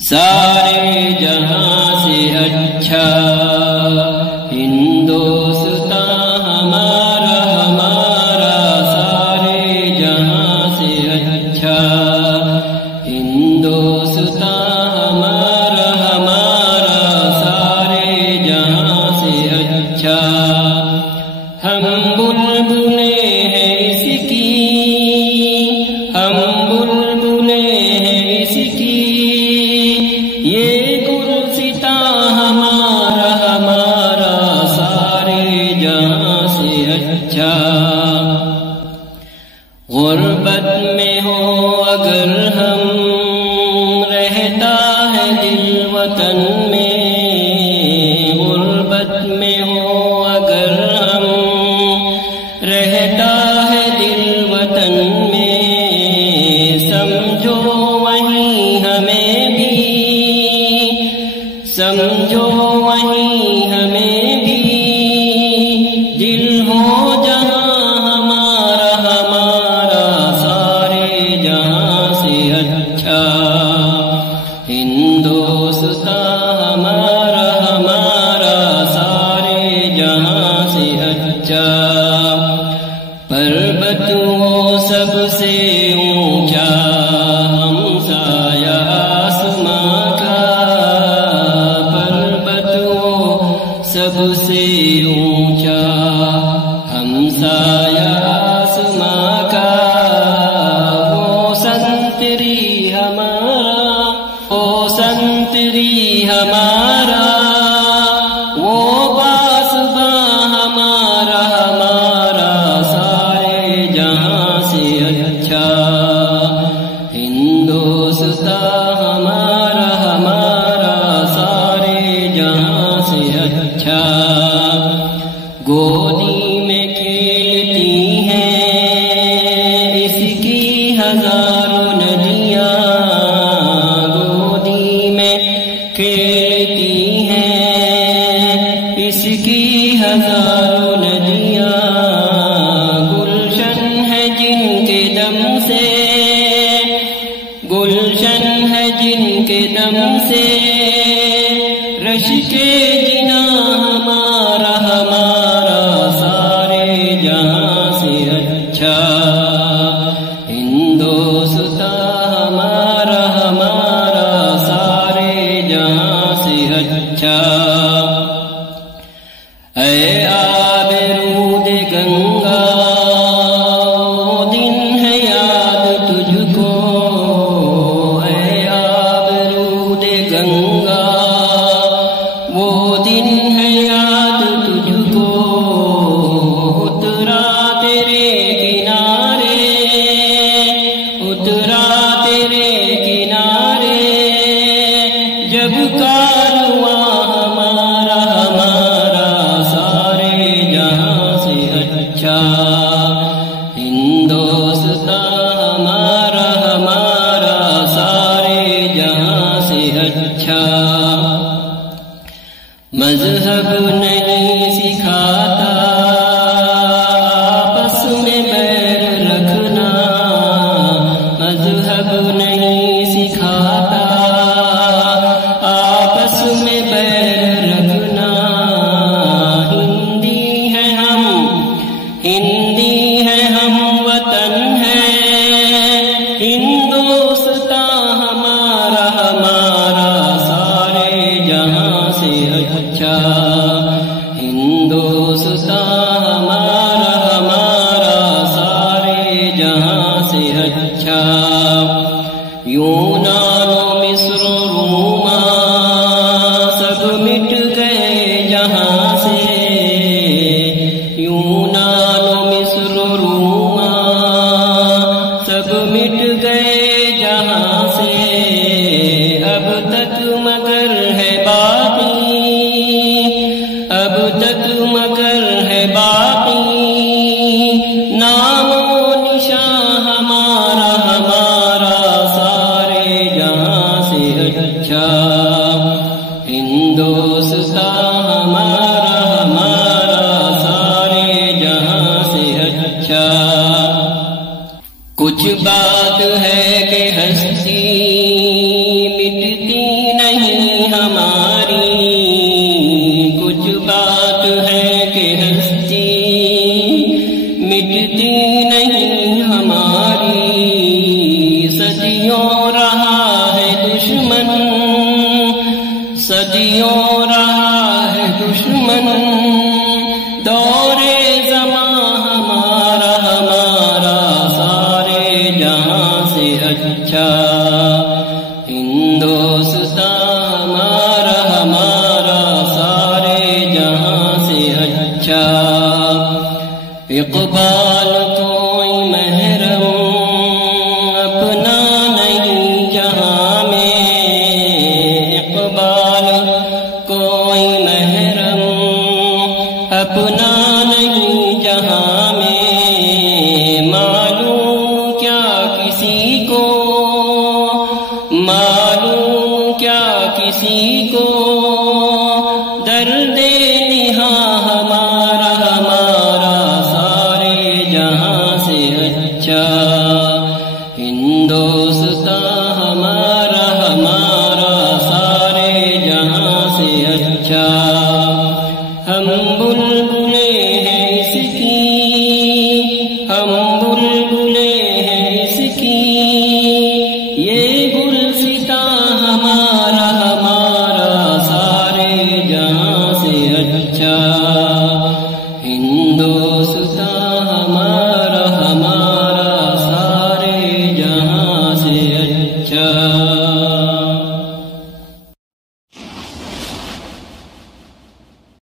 سارے جہاں سے اچھا ہندوستان ہمارا ہمارا، سارے جہاں سے اچھا ہندوستان ہمارا ہمارا، سارے جہاں سے اچھا۔ ہم بلبلیں ہیں اس کی، ہم بلبلیں ہیں اس کی، یہ گلستاں ہمارا ہمارا، سارے جہاں سے اچھا۔ غربت میں ہو اگر ہم، رہتا ہے دل وطن میں، غربت میں ہو اگر ہم، رہتا ہے دل وطن میں، سمجھو وہیں ہمیں بھی، سمجھو وہیں ہمیں بھی، دل ہو جہاں ہمارا ہمارا، سارے جہاں سے اچھا ہندوستان ہمارا ہمارا، سارے جہاں سے اچھا۔ پربت وہ سب سے اونچا، ہمسایہ آسماں کا، پربت وہ سب سے اونچا، ہمسایہ آسماں کا، وہ سنتری ہمارا، وہ سنتری ہمارا، وہ پاسباں ہمارا ہمارا، سارے جہاں سے اچھا ہندوستان ہمارا ہمارا، سارے جہاں سے اچھا۔ گودی میں کھیلتی ہیں اس کی ہزاروں ندیاں، گودی میں کھیلتی ہیں اس کی ہزاروں ندیاں، گلشن ہے جن کے دم سے، گلشن ہے جن کے دم سے، رشک جنا ہمارا ہمارا، سارے جہاں سے اچھا ہندوستان ہمارا ہمارا، سارے جہاں سے اچھا۔ اے آبرود گنگا، وہ دن ہے یاد تجھ کو، اے آبرود گنگا، وہ دن ہے یاد تجھ کو، اترا تیرے کنارے، اترا تیرے کنارے، جب کارواں ہمارا ہمارا، سارے جہاں سے اچھا ہندوستان ہمارا ہمارا، سارے جہاں سے اچھا۔ مذہب نہیں سکھاتا آپس میں بیر رکھنا، مذہب نہیں سکھاتا آپس میں بیر رکھنا، ہندی ہے ہم، ہندی ہے ہم وطن ہے، ہندوستان ہمارا ہمارا، سارے جہاں سے اچھا ہندوستان ہمارا ہمارا، سارے جہاں سے اچھا۔ یونان و مصر و روما سب مٹ گئے جہاں سے، یونان و مصر و روما سب مٹ گئے جہاں سے، اب تک مگر ہے باقی، اب تک مگر ہے باقی، نام و نشان ہمارا ہمارا، سارے جہاں سے اچھا ہندوستان ہمارا ہمارا، سارے جہاں سے اچھا۔ کچھ بات ہے کہ ہستی مٹتی نہیں ہماری، کچھ بات ہے کہ ہستی مٹتی نہیں ہماری، صدیوں رہا ہے دشمن، صدیوں رہا ہے دشمن، دور زماں ہمارا ہمارا سارے جہاں سے اچھا، ہندوستان ہمارا ہمارا سارے جہاں سے اچھا، اقبال کوئی محرم اپنا نہیں جہاں میں، اقبال کوئی محرم اپنا نہیں جہاں میں، معلوم کیا کسی کو، معلوم کیا کسی کو، درد نہاں ہمارا ہمارا سارے جہاں سے اچھا، ہندوستان ہمارا ہمارا سارے جہاں سے اچھا، ہم بلبلیں ہیں اس کی، ہم بلبلیں ہیں اس کی، یہ گلستان ہمارا ہمارا سارے جہاں سے اچھا، ہندوستان